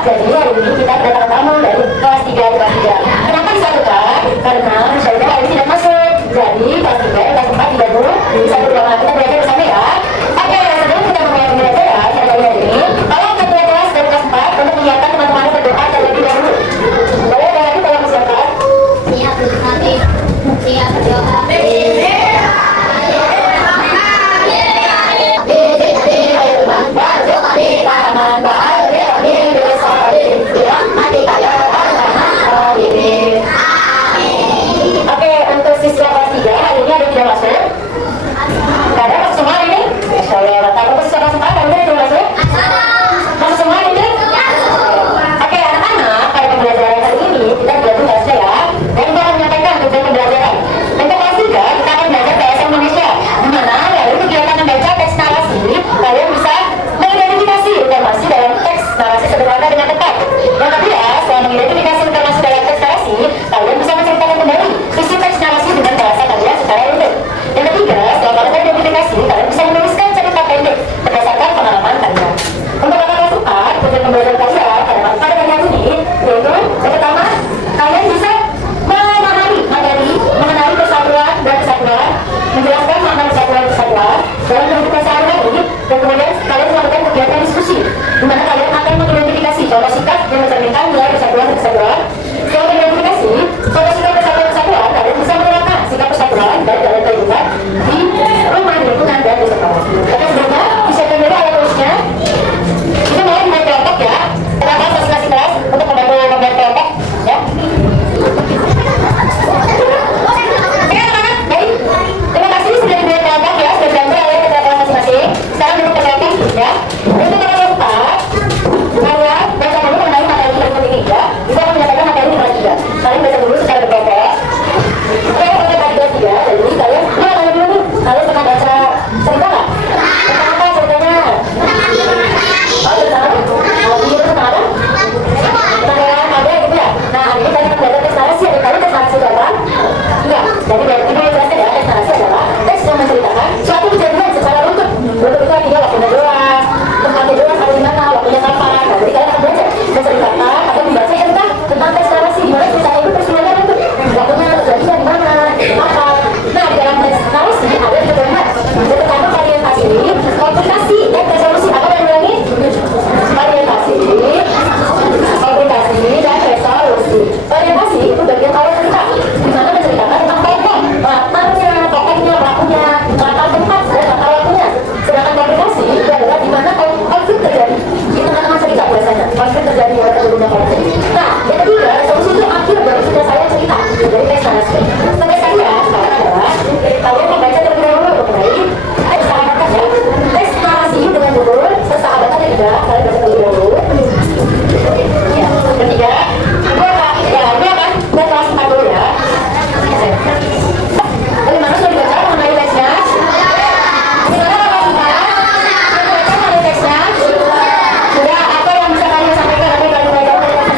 Jadi hari ini kita kedatangan tamu dari kelas 3 kelas 3. Kenapa disatukan? Karena Syaidah hari ini tidak masuk. Jadi kelas 3 kelas 4 digabung di satu ruangan. Kita belajar bersama ya. Oke, sebelum kita mulai pembelajaran pada hari ini, tolong ketua kelas dari kelas 4 untuk menyiapkan teman-teman berdoa terlebih dahulu. Boleh dari tolong siapkan. Siap berdoa. Oke, untuk siswa kelas 3 hari ini ada tidak masuk? Gak ada masuk semua ini? Masya Allah, untuk siswa kelas 4 hari ini tidak masuk? Masuk semua ini? Oke, anak-anak, pada pembelajaran kali ini kita gabung kelasnya ya. Dan kita akan menyampaikan tujuan pembelajaran. Untuk kelas 3 kita akan belajar bahasa Indonesia, di mana melalui kegiatan membaca teks narasi kalian bisa mengidentifikasi informasi dalam teks narasi sederhana dengan tepat. Yang kedua, setelah mengidentifikasi informasi dalam teks narasi, kalian bisa menceritakan kembali isi teks narasi dengan bahasa kalian secara utuh. Yang ketiga, setelah kalian teridentifikasi, kalian bisa menuliskan cerita pendek berdasarkan pengalaman kalian. Untuk kakak kelas 4, tujuan pembelajaran kalian pada hari ini yaitu yang pertama, kalian bisa memahami materi mengenai persatuan dan kesatuan, menjelaskan makna persatuan dan kesatuan dalam kehidupan sehari-hari, dan kemudian kalian melakukan kegiatan diskusi di mana kalian akan mengidentifikasi contoh sikap yang mencerminkan nilai persatuan dan kesatuan. Setelah mengidentifikasi contoh sikap persatuan dan kesatuan, kalian bisa menerapkan sikap persatuan dan dalam kehidupan di rumah, di lingkungan, dan di sekolah. Oke, sebelumnya disiapkan dulu alat tulisnya. Itu mulai dengan kelompok ya. Kita akan masing-masing kelas untuk membantu membuat kelompok ya. Baik, terima kasih sudah dibuat kelompok ya, sudah dibantu oleh ketua kelas masing-masing. Sekarang duduk ke kelompok ya. Untuk kelompok 4, kalian baca dulu mengenai materi berikut ini ya. Bisa akan menyampaikan materi di kelas 3. Kalian baca dulu secara berkelompok. Oke, untuk kelas 3, jadi kalian tanya dulu nih, kalian pernah baca cerita nggak? Tentang apa ceritanya? Oh, tentang apa? Tentang apa? Tentang ada gitu ya? Nah, hari ini kalian akan belajar teks narasi. Ada kalian teks narasi apa? Enggak. Jadi dari ini jelaskan ya, teks narasi adalah teks yang menceritakan suatu kejadian secara runtut. Runtut itu artinya waktunya jelas, tempatnya jelas, ada di mana, waktunya kapan. Nah, jadi kalian akan belajar menceritakan atau membaca tentang teks narasi di mana ceritanya itu peristiwanya runtut. Waktunya terjadi di mana, kapan. Nah, di dalam teks narasi ada pedoman. Terutama orientasi, komplikasi, dan resolusi. Apa yang ulangi? Orientasi, komplikasi, dan resolusi. Orientasi itu bagian awal cerita, di mana menceritakan tentang tokoh, latarnya, tokohnya, pelakunya, latar tempat, dan latar waktunya. Sedangkan komplikasi itu adalah di mana konflik terjadi di tengah-tengah cerita biasanya. Konflik terjadi pada terjadinya konflik. Nah, yang ketiga, resolusi itu akhir dari penyelesaian cerita dari teks narasi. Sampai saya sekarang adalah kalian membaca terlebih dahulu mengenai persahabatan ya. Teks narasi dengan judul persahabatan yang indah. Kalian baca terlebih dahulu. Ya, ketiga, ini akan buat kelas 4 dulu ya. Bagaimana sudah dibaca mengenai teksnya? Bagaimana kelas 4? Sudah baca mengenai teksnya? Sudah, apa yang bisa kalian sampaikan? Apa yang kalian baca dari teksnya?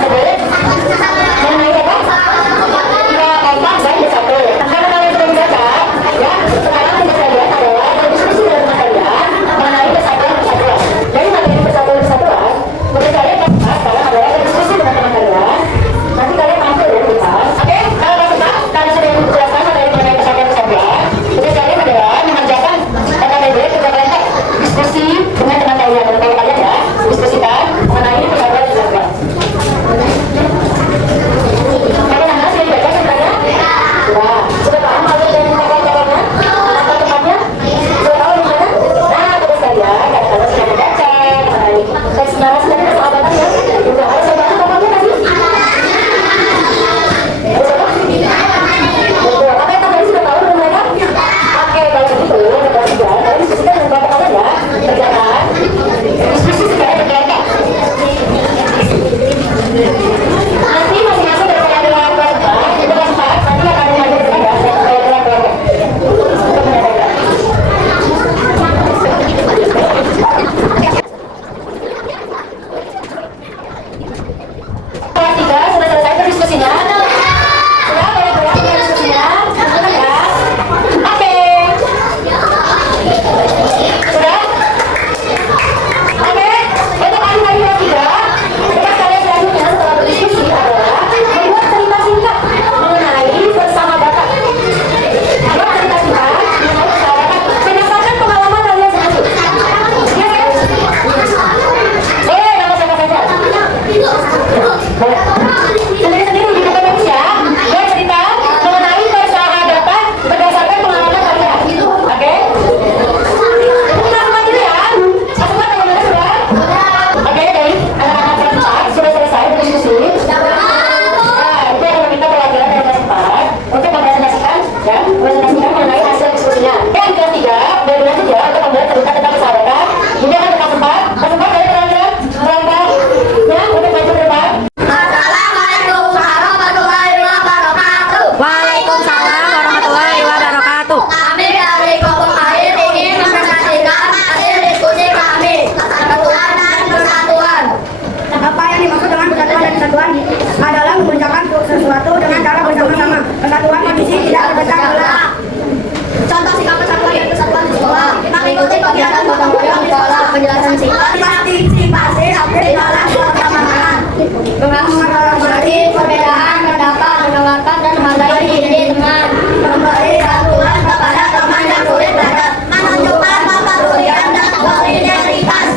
menghormati perbedaan pendapat, mendengarkan dan menghargai diri teman, memberi bantuan kepada teman yang sulit dan menunjukkan kepedulian dan solidaritas.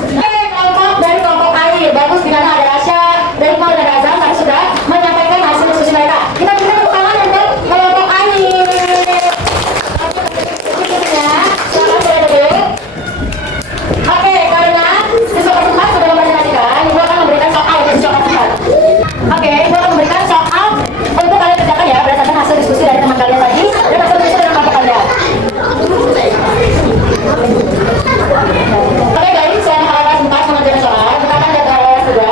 Kelompok dari kelompok AI bagus di mana ada Rasya dari Paul dan Azam tadi sudah menyampaikan hasil diskusi mereka. Kita berikan tepuk tangan untuk kelompok AI. Oke, karena siswa kelas 4 sudah mempresentasikan, Ibu akan memberikan soal untuk siswa kelas 4. Oke, Ibu akan memberikan soal untuk kalian kerjakan ya berdasarkan hasil diskusi dari teman kalian tadi dan hasil diskusi dengan kelompok kalian. Oke guys, selama kelas 4 mengerjakan soal, kita akan lihat kelas 3.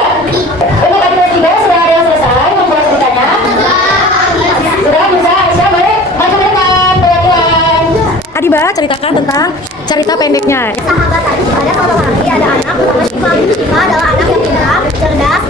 Untuk kelas 3 sudah ada yang selesai membuat ceritanya. Sudah bisa, Aisyah boleh maju ke depan, perwakilan. Adiba, ceritakan tentang cerita pendeknya. Sahabat tadi ada seorang laki, ada anak bernama Syifa. Syifa adalah anak yang pintar, cerdas,